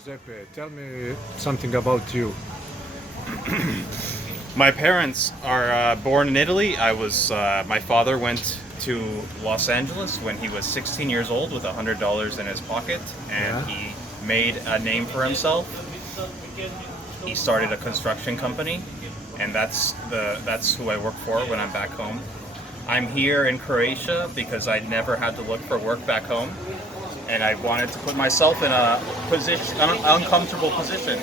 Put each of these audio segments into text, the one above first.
Giuseppe, tell me something about you. My parents are born in Italy. My father went to Los Angeles when he was 16 years old with $100 in his pocket, and Yeah. he made a name for himself. He started a construction company, and that's who I work for when I'm back home. I'm here in Croatia because I never had to look for work back home, and I wanted to put myself in a an uncomfortable position,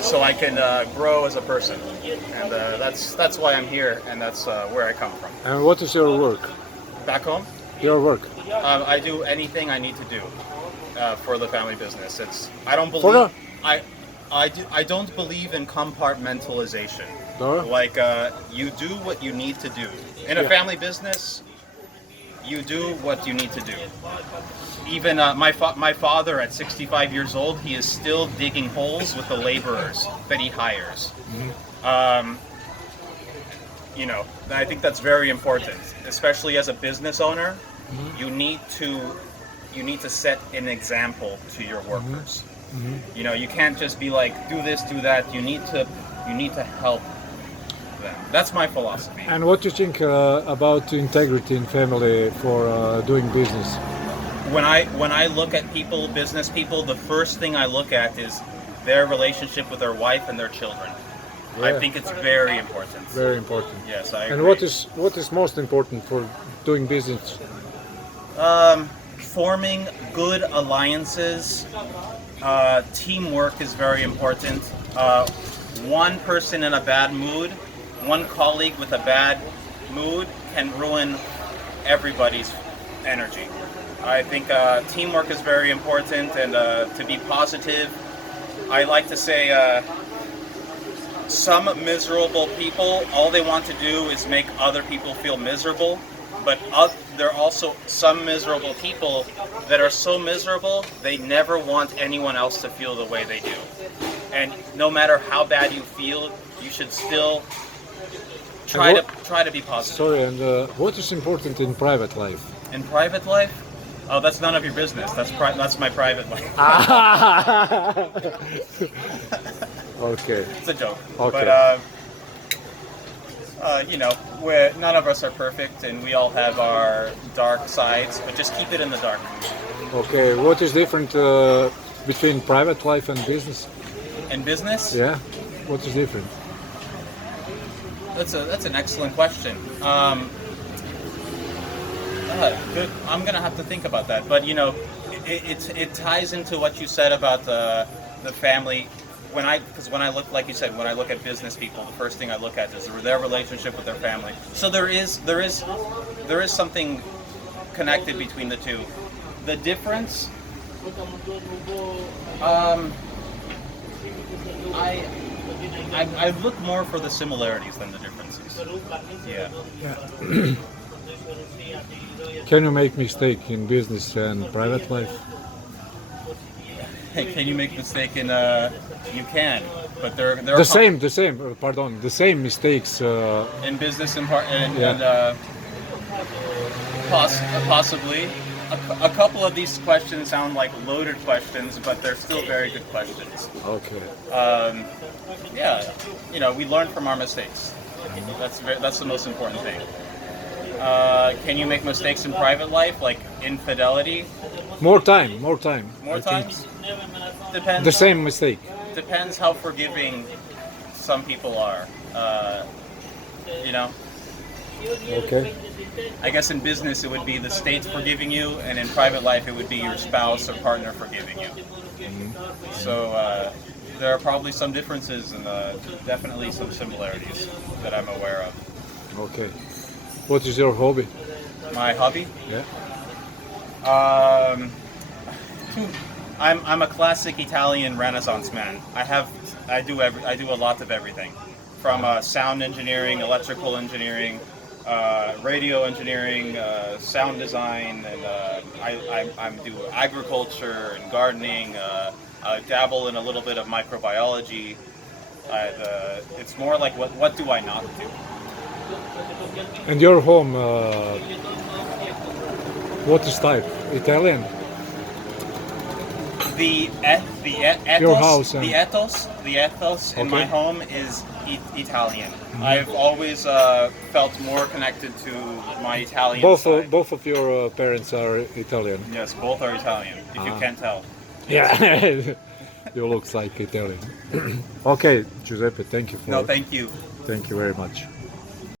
so I can grow as a person, and that's why I'm here, and that's where I come from. And what is your work? Back home, Your work? I do anything I need to do for the family business. I don't For believe I don't believe in compartmentalization. No? Like you do what you need to do in a Yeah. family business. You do what you need to do. Even my father at 65 years old, he is still digging holes with the laborers that he hires. Um, I think that's very important, especially as a business owner. You need to set an example to your workers. You can't just be like, do this, do that. You need to help them. That's my philosophy. And what do you think about integrity in family for doing business? When I look at business people, the first thing I look at is their relationship with their wife and their children. I Yeah. think it's very important. Very important. Yes, I agree. And what is most important for doing business? Forming good alliances, teamwork is very important. One person in a bad mood, one colleague with a bad mood can ruin everybody's energy. I think teamwork is very important, and to be positive. I like to say some miserable people, all they want to do is make other people feel miserable. But there are also some miserable people that are so miserable they never want anyone else to feel the way they do. And no matter how bad you feel, you should still try to be positive. Sorry, and what is important in private life? In private life, oh, that's none of your business. That's my private life. Okay. It's a joke. Okay. But none of us are perfect, and we all have our dark sides. But just keep it in the dark. Okay. What is different between private life and business? In business, Yeah. What is different? that's an excellent question. Good. I'm gonna have to think about that. But it ties into what you said about the family. Because when I look, like you said, when I look at business people, the first thing I look at is their relationship with their family. So there is something connected between the two. The difference, I look more for the similarities than the differences. Yeah. Can you make mistake in business and private life? Can you make a mistake in? You can, but there are The same. Pardon, the same mistakes. in business and Yeah. possibly. A couple of these questions sound like loaded questions, but they're still very good questions. Okay. We learn from our mistakes. That's the most important thing. Can you make mistakes in private life, like infidelity? More time. More time. More I think. times? Depends. The same mistake. Depends how forgiving some people are. Okay. I guess in business it would be the state forgiving you, and in private life it would be your spouse or partner forgiving you. So there are probably some differences and definitely some similarities that I'm aware of. Okay. What is your hobby? My hobby? Yeah. Um, I'm a classic Italian Renaissance man. I do a lot of everything, from sound engineering, electrical engineering, radio engineering, sound design, and I do agriculture and gardening. I dabble in a little bit of microbiology. It's more like what do I not do? And your home, what is type? Italian? Your house and- the ethos in my Okay. home is Italian. I've always felt more connected to my Italian side. Both of your parents are Italian. Yes, both are Italian. If you can't tell. Yeah, you looks like Italian. Okay, Giuseppe, thank you for. No, thank you. Thank you very much.